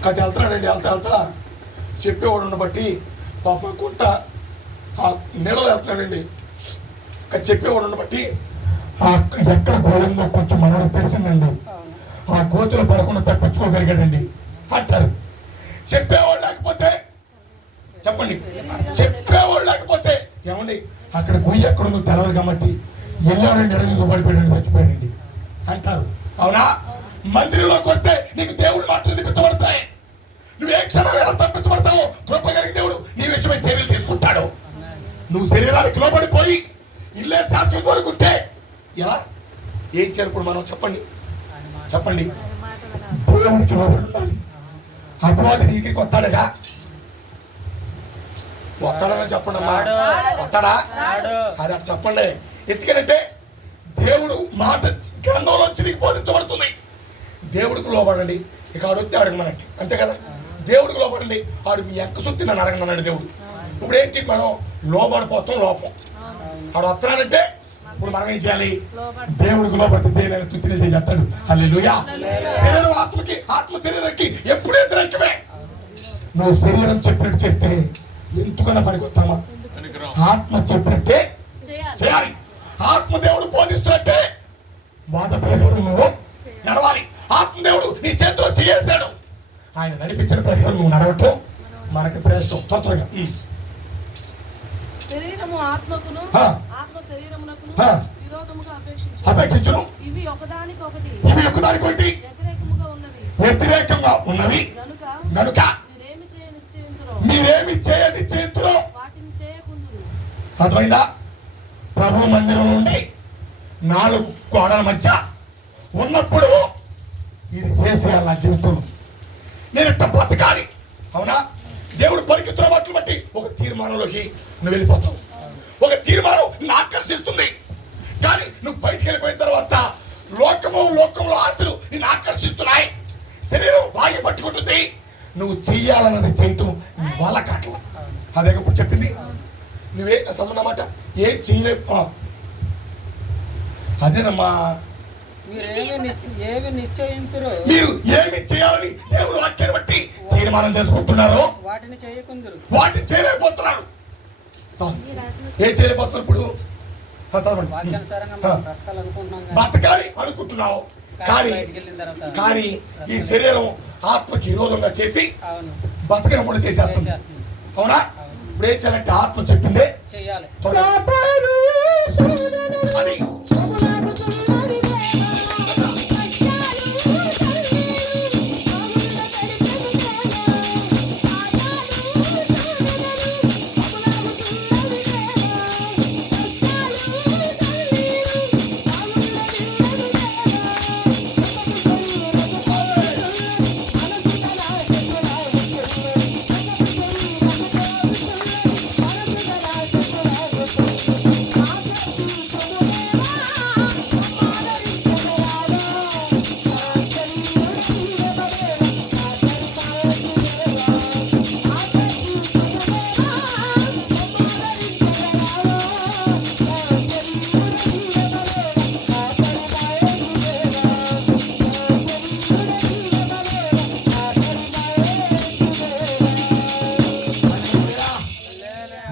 కథ వెళ్తున్నాడండి, వెళ్తా చెప్పేవాడు బట్టి పాప గుంట ఆ నీళ్ళలో వెళ్తున్నాడండి. చెప్పేవాడు బట్టి ఎక్కడ గోధుమలో కొంచెం మనకు తెలిసిందండి, ఆ గోతులో పడకుండా తప్పించుకోగలిగాడండి అంటారు. చెప్పేవాడు లేకపోతే చెప్పండి, చెప్పేవాడు లేకపోతే ఏమండి అక్కడ గొయ్యి ఎక్కడ ఉందో తెలవదు కాబట్టి ఎల్లాడండి, ఎడలు పడిపోయాడు, చచ్చిపోయాడండి అంటారు. అవునా? మందిరంలోకి వస్తే నీకు దేవుడు మాటలు వినిపించబడతాయి. నువ్వు ఏ క్షణం ఎలా తప్పించబడతావో కృప కలిగిన దేవుడు నీ విషయమై చర్యలు తీసుకుంటాడు. నువ్వు శరీరానికి లోబడిపోయి ఇల్లే శాశ్వత వరకు ఉంటే ఎలా ఏం చేరుకుడు మనం చెప్పండి చెప్పండి. దేవుడికి లోబడి ఉండాలి. అపవాది నీకు వస్తాడగా వస్తాడని చెప్పండి అమ్మా, వస్తాడా? అది అటు చెప్పండి. ఎందుకంటే దేవుడు మాట గ్రంథంలోంచి నీకు బోధించబడుతుంది. దేవుడికి లోబడండి. ఇక ఆడొస్తే అడగమనండి, అంతే కదా? దేవుడికి లోబడండి. ఆడు మీ ఎంక సుత్తి నన్ను అడగమన్నాడు దేవుడు. ఇప్పుడు ఏంటి మనం లోబడిపోతాం, లోపం. ఆడు వస్తున్నాడంటే ఇప్పుడు మనం ఏం చేయాలి? దేవుడికి లోబడితే దేవుని తుత్తిని చేస్తాడు. హల్లెలూయా. శరీరం ఆత్మకి, ఆత్మ శరీరానికి ఎప్పుడు వ్యతిరేకమే. నువ్వు శరీరం చెప్పినట్టు చేస్తే ఎందుకన్నా పనికొస్తామా? ఆత్మ చెప్పినట్టే చేయాలి. ఆత్మదేవుడు బోధిస్తున్నట్టే వాద ప్రకారం నువ్వు నడవాలి. ఆత్మదేవుడు నీ చేతిలో చేసాడు, ఆయన నడిపించిన ప్రకారం నువ్వు నడవటం మనకి శ్రేష్టం. త్వరగా శరీరము ఆత్మకును ఆత్మ శరీరమునకును విరోధముగా అపేక్షించును. ఇవి ఒకదానికొకటి వ్యతిరేకంగా ఉన్నవి గనుక మీరేమి చేయ నిశ్చయింతురో వాటిని చేయకుందురు. అర్థమైందా? ప్రభు మందిరం నుండి 4 గోడల మధ్య ఉన్నప్పుడు ఇది చేసేయాలి నా జీవితం. నేను ఇట్ట బతకాలి. అవునా? దేవుడు పలికిస్తున్న వాటిని బట్టి ఒక తీర్మానంలోకి నువ్వు వెళ్ళిపోతావు. ఒక తీర్మానం నిన్ను ఆకర్షిస్తుంది. కానీ నువ్వు బయటికి వెళ్ళిపోయిన తర్వాత లోకంలో ఆశలు నిన్ను ఆకర్షిస్తున్నాయి. శరీరం లాగి పట్టుకుంటుంది. నువ్వు చెయ్యాలన్నది చేయటం నీ వల్ల కాట్ల. అదే ఇప్పుడు చెప్పింది. నువ్వే చదువున్నమాట ఏం చేయలేవు. అదేనమ్మా, మీరు ఏమి చేయాలని దేవుడు వాక్యాన్ని బట్టి తీర్మానం చేసుకుంటున్నారో వాటిని చేయలేకపోతున్నారు. ఏం చేయలేకపోతున్నారు? ఇప్పుడు చదవండి. వాక్యానుసారంగా మనం బ్రతకాలనుకుంటున్నాం కానీ బతకాలి అనుకుంటున్నావు కానీ బయటికి వెళ్ళిన తర్వాత కానీ ఈ శరీరం ఆత్మకి విరోధంగా చేసి అవును బతకడం కూడా చేసేస్తుంది. చేస్తుంది. అవునా? ఇప్పుడు ఏం చేయాలంటే ఆత్మ చెప్పిందే చెయ్యాలి. త్వరగా అది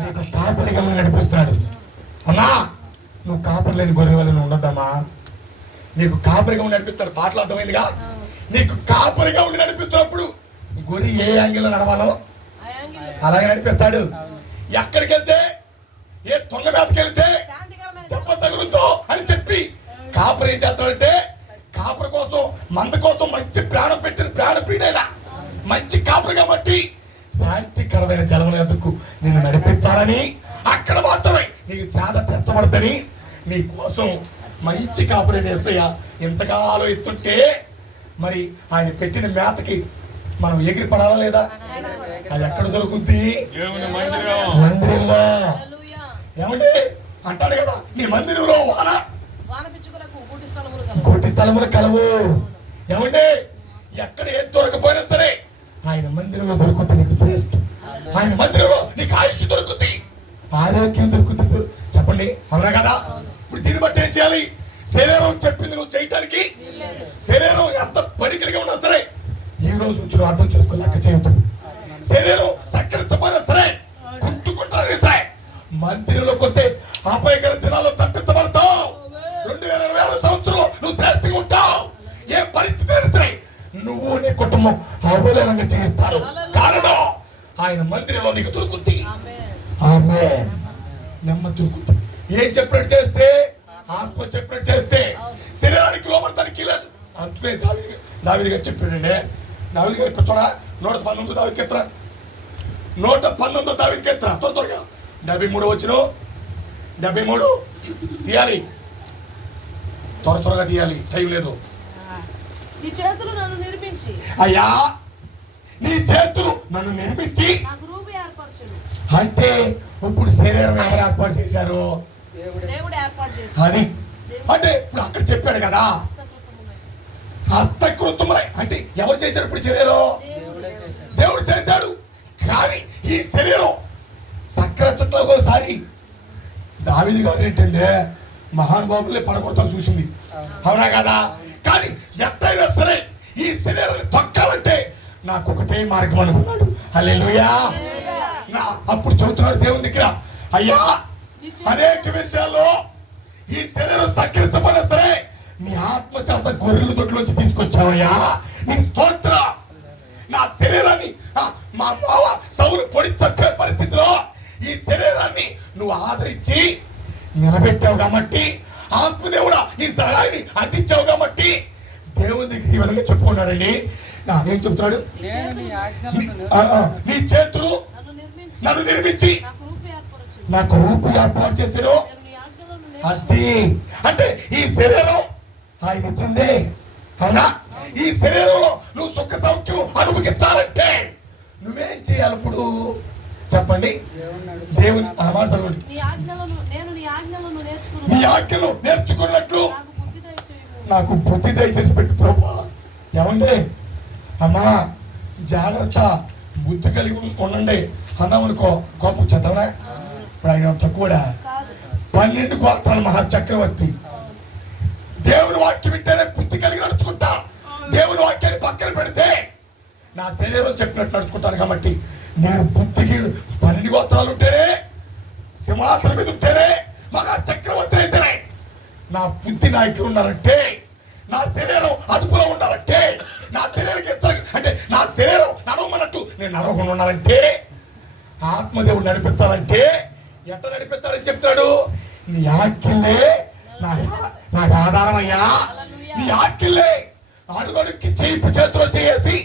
నీకు కాపరిగా నడిపిస్తున్నాడు. అమ్మా నువ్వు కాపరి లేని గొర్రె వల్ల ఉండద్దమ్మా. నీకు కాపరిగా ఉండి నడిపిస్తాడు. పాటలు అర్థమైందిగా? నీకు కాపరిగా ఉండి నడిపిస్తున్నప్పుడు గొర్రె ఏ యాంగిల్లో నడవాలో ఆ యాంగిల్ అలాగే నడిపిస్తాడు. ఎక్కడికి వెళ్తే ఏ తొంగ మీదకి వెళ్తే శాంతికరమైన దెబ్బ తగులుతో అని చెప్పి కాపరి ఏం చేస్తాడంటే కాపరి కోసం మంద కోసం మంచి ప్రాణం పెట్టిన ప్రాణప్రియుడైన మంచి కాపరి కాబట్టి శాంతికరమైన జలముల ఎందుకు నిన్ను నడిపించాలని అక్కడ మాత్రమే నీకు సేద తెచ్చబడతని నీ కోసం మంచి కాపరి వేస్తయ్య ఎంతగా ఆలోచిస్తుంటే మరి ఆయన పెట్టిన మేతకి మనం ఎగిరి పడాలా లేదా? అది ఎక్కడ దొరుకుద్ది? మందిరంలో. హల్లెలూయా. ఏమండి అంటాడు కదా నీ మందిరంలో వాన పిచ్చుకలకు గూటి స్థలములు కలవు. కోటి స్థలములు కలవు. ఏమండి ఎక్కడ ఏది దొరకపోయినా సరే ఆయన మందిరంలో దొరుకుతుంది నీకు శ్రేష్ఠ. ఆయన మందిరంలో నీకు ఆయుష్ దొరుకుతుంది, ఆరోగ్యం దొరుకుతుంది. చెప్పండి అవునా కదా? ఇప్పుడు దీన్ని బట్టి ఏం చేయాలి? శరీరం చెప్పింది నువ్వు చేయటానికి శరీరం ఎంత పని కలిగి ఉన్నా సరే ఈ రోజు నుంచి నువ్వు అర్థం చేసుకుని లెక్క చేయొద్దు. శరీరం సక్కరించబోయినా సరే కుంటుకుంటారు సరే మందిరంలోకి వస్తే అపాయకర దినాల్లో తప్పించబడతావు. 2026 సంవత్సరంలో నువ్వు శ్రేష్ఠంగా ఉంటావు. ఏ పరిస్థితి అయినా సరే నువ్వు నీ కుటుంబం అవలేనంగా చేయిస్తారు. కారణం ఆయన మందిరంలో నీకు దొరుకుతుంది. ఆమేన్. ఆమేన్. నెమ్మది దొరుకుతుంది. ఏం చెప్పినట్టు చేస్తే ఆత్మ చెప్పినట్టు చేస్తే శరీరానికి లోపడతానికి లేదు. అందుకే దావీదు గారు చెప్పాడండి. దావీదు గారు చూడ 119 దావీదు కీర్తన 119 దావీదు కీర్తన త్వరగా 73 వచ్చిన 73 తీయాలి. త్వరగా తీయాలి, టైం లేదు. నీ చేతులు నన్ను నిర్మించి అయ్యా నీ చేతులు నన్ను నిర్మించి నాకు రూపు ఏర్పరచును. అంటే ఇప్పుడు శరీరం ఎవరు ఏర్పాటు చేశారు? దేవుడే. దేవుడు ఏర్పాటు చేసి అది అంటే ఇప్పుడు అక్కడ చెప్పాడు కదా హస్తకృతములై అంటే ఎవరు చేశారు ఇప్పుడు శరీరం? దేవుడే చేశాడు. దేవుడు చేశాడు. కానీ ఈ శరీరం సక్రచట్లో ఒకసారి దావీదు గారు ఏంటంటే మహానుభావులే పడగొడతాను చూసింది. అవునా కదా? కానీ ఎట్టయినా సరే ఈ శరీరాన్ని తొక్కాలంటే నాకు ఒకటే మార్గం అనుకున్నాడు. హల్లెలూయా. నా అప్పుడు చెబుతున్నాడు దేవుని దగ్గర, అయ్యా అనేక విషయాల్లో ఈ శరీరం సక్రించబడినా సరే నీ ఆత్మ చేత గొర్రెల దొడ్లోంచి తీసుకొచ్చావయ్యా, నీ స్తోత్రం. నా శరీరాన్ని మా మావ సౌలు పొడి చంపే పరిస్థితిలో ఈ శరీరాన్ని నువ్వు ఆదరించి నిలబెట్టావు కాబట్టి ఆత్మదేవుడా నీ సహాయాన్ని అందించావు కాబట్టి దేవుని దగ్గర ఈ విధంగా చెప్పుకున్నాడండి. ఏం చెప్తున్నాడు? నేను నీ ఆజ్ఞలను నీ చేతులు నన్ను నిర్మించి నాకు రూపు ఏర్పాటు చేశారు. అది అంటే ఈ శరీరం ఆయన ఇచ్చిందే. అవునా? ఈ శరీరంలో నువ్వు సుఖ సౌఖ్యం అనుభవించాలంటే నువ్వేం చేయాలి ఇప్పుడు చెప్పండి? దేవుని మాట చదవండి. నీ ఆజ్ఞలు నేర్చుకున్నట్లు నాకు బుద్ధి దయచేసి పెట్టు ప్రభు. ఏమండి అమ్మా జాగ్రత్త, బుద్ధి కలిగి ఉండండి అన్నాం అనుకో కోపం చదవనా? ఇప్పుడు ఆయన తక్కువడా? 12 గోత్రాల మహాచక్రవర్తి. దేవుని వాక్యం వింటేనే బుద్ధి కలిగి నడుచుకుంటా. దేవుని వాక్యాన్ని పక్కన పెడితే నా శరీరం చెప్పినట్టు నడుచుకుంటాను కాబట్టి నేను బుద్ధికి 12 గోత్రాలు ఉంటేనే సింహాసనం మీద ఉంటేనే మగ చక్రవర్తి అయితేనే నా బుద్ధి నా దగ్గర ఉండాలంటే, నా శరీరం అదుపులో ఉండాలంటే, నా శరీరం అంటే నా శరీరం నడవమన్నట్టు నేను నడవకుండా ఉండాలంటే, ఆత్మదేవుడు నడిపించాలంటే ఎట్లా నడిపిస్తాడని చెప్తాడు. నీ ఆజ్ఞలే నాకు ఆధారమయ్యా, నీ ఆజ్ఞలే అడుగడుక్కి చేతిలో చేసి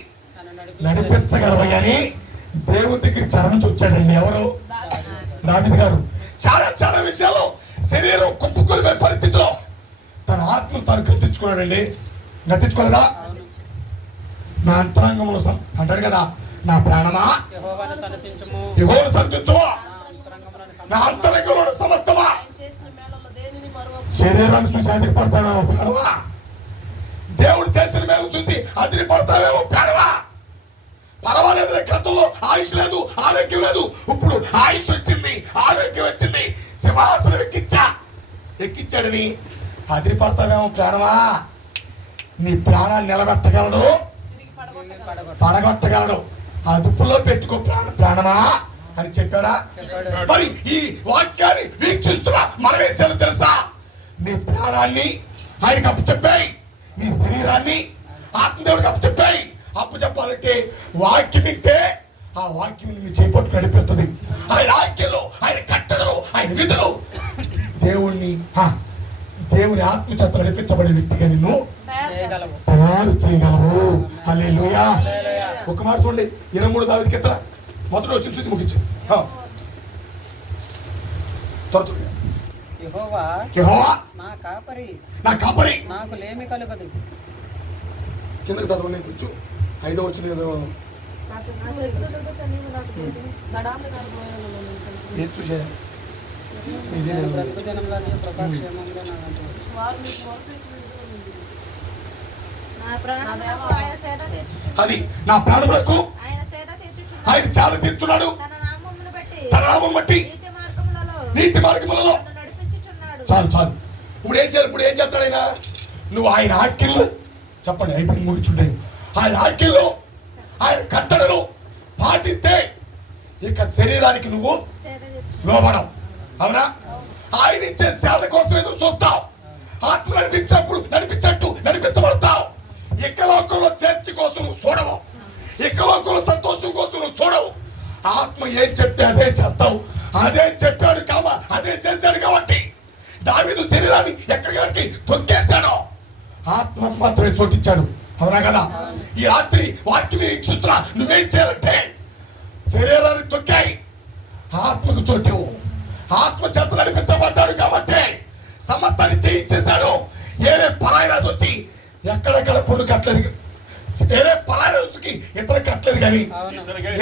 నడిపించగలవయ్యా అని దేవుని దగ్గర చరణం చూచాడండి. ఎవరు? దావీదు గారు. చాలా చాలా విషయాల్లో శరీరం కుప్పుకొలిపోయే పరిస్థితిలో తన ఆత్మను తాను గతించుకున్నాడండి. గతించుకోలేదా? నా అంతరంగంలో అంటాడు కదా, నా ప్రాణమా యెహోవాను సన్నతించుము, యెహోవాను సన్నతించుము, నా అంతరంగంలో సమస్తమా. ఆయన చేసిన మేళల్లో దేనిని మరొక శరీరాన్ని చూసి అదిరిపడతావేమో ప్రాణమా, దేవుడు చేసిన మేలు చూసి అదిరిపడతావేమో ప్రాణమా. పర్వాలేదు, గతంలో ఆయుష్ లేదు, ఆరోగ్యం లేదు, ఇప్పుడు ఆయుష్ వచ్చింది, ఆరోగ్యం వచ్చింది, సింహాసనం ఎక్కించాడని అదిరిపడతావేమో ప్రాణమా. నీ ప్రాణాన్ని నిలబెట్టగలడు, తిరిగి పడగొట్టగలడు. పడగొట్టగలడు. అదుపులో పెట్టుకో ప్రాణమా అని చెప్పాడా? మరి ఈ వాక్యాన్ని వీక్షిస్తున్నా మనం ఏం చేయాలో తెలుసా? నీ ప్రాణాన్ని ఆయనకి అప్పచెప్పాయి, నీ శరీరాన్ని ఆత్మదేవుడికి అప్పచెప్పాయి. అప్పు చెప్పాలంటే వాక్యం వింటే ఆ వాక్యం నిన్ను చేపట్టు నడిపిస్తుంది. ఆయన ఆజ్ఞలు, ఆయన కట్టడలు, ఆయన విధులు దేవుని ఆత్మ చేత నడిపించబడే వ్యక్తిగా నిన్ను చేయగలవు. తయారు చేయగలవు. హల్లెలూయా. ఒక మాట చూడండి, 23 దావీదు కీర్తన మొదటి వచ్చి చూసి ముగించు. యెహోవా యెహోవా నా కాపరి, నా కాపరి, నాకు లేమి కలుగదు. కిందకి చదవండి కొంచెం. 5వ వచ్చిన గడాలు నలుగురు ఏం చూసా నేను బ్రతుకు దినములని కృపాక్షేమములు నా వెంట. వారు మీకు మొరపెట్టిన నా ప్రాణములకు ఆయన సేద తీర్చుచున్నాడు. అది నా ప్రాణములకు ఆయన సేద తీర్చుచున్నాడు. ఆయన చాలు తీర్చున్నాడు. తన నామమును బట్టి తన నామం బట్టి నీతి మార్గములలో నన్ను నడిపించుచున్నాడు. చాలు చాలు. ఇప్పుడు ఏం చేయాలి? ఇప్పుడు ఏం చేస్తాడు ఆయన? నువ్వు ఆయన ఆజ్ఞలు చెప్పండి, అయిపోయింది, ముగిచుండే. ఆయన ఆజ్ఞలు, ఆయన కట్టడలు పాటిస్తే ఇక శరీరానికి నువ్వు సేద తీర్చు. లోబడం. అవునా? ఆయన ఇచ్చే సేద కోసం ఎదురు చూస్తావు. ఆత్మ నడిపించినట్టు నడిపించబడతావు. ఇకలోకంలో చర్చ కోసం నువ్వు చూడవు, ఇకలోకంలో సంతోషం కోసం నువ్వు చూడవు. ఆత్మ ఏం చెప్తే అదే చేస్తావు. అదే చెప్పాడు కాబా, అదే చేశాడు కాబట్టి దావీదు శరీరాన్ని ఎక్కడికి తొక్కేశాడో ఆత్మ మాత్రమే చోటిచ్చాడు. అవునా కదా? ఈ రాత్రి వాక్యం వీక్షిస్తున్నా, నువ్వేం చేయాలంటే శరీరాన్ని తొక్కాయి, ఆత్మకు చోటు. ఆత్మ చేత నడిపించబడ్డాడు కాబట్టి సమస్తాన్ని చేయించేశాడు. ఏదే పరాయి రాజు వచ్చి ఎక్కడెక్కడ పుండు కట్టలేదు, ఏదే పరాయి రాజుకి ఇతర కట్టలేదు, కానీ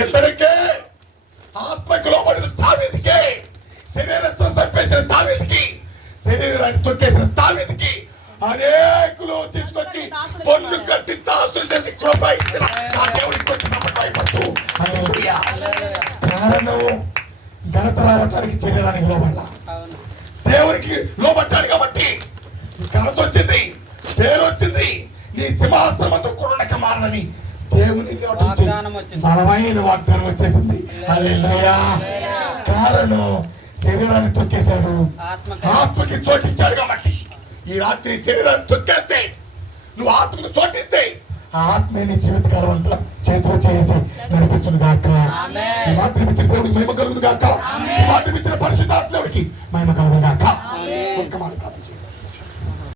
ఇతడికే ఆత్మకు లోబడిన దావీదుకే, శరీరంతో చంపేసిన దావీదుకి, శరీరాన్ని తొక్కేసిన దావీదుకి అనేకులు తీసుకొచ్చి పొన్ను కట్టి దాసులు చేసి కృప ఇచ్చిన ఆ దేవుడికి కొంచెం సమన్వయపడుతూ హల్లెలూయా. కారణం ఘనత రావటానికి శరీరానికి లోబడ్డా, అవును. దేవునికి లోబడ్డాడు కాబట్టి ఘనత వచ్చింది, పేరు వచ్చింది. నీ సింహాసనంతో కొరడక మారని దేవుని నోటి నుంచి వాగ్దానం వచ్చింది. బలమైన వాగ్దానం వచ్చేసింది. హల్లెలూయా. కారణం శరీరాన్ని తొక్కేశాడు, ఆత్మకి చోటిచ్చాడు కాబట్టి. ఈ రాత్రి శరీరాన్ని తొక్కేస్తే, నువ్వు ఆత్మకు చోటిస్తే, ఆ ఆత్మే నీ జీవితకాలం అంతా చేతిలో చేసి నడిపిస్తుంది గాక. ఈ మాట ఇచ్చిన దేవుడికి మహిమ కలుగును గాక. ఈ మాట ఇచ్చిన పరిశుద్ధాత్మకి మహిమ కలుగును గాక. ఒక్క మాట ప్రార్థన చేయండి.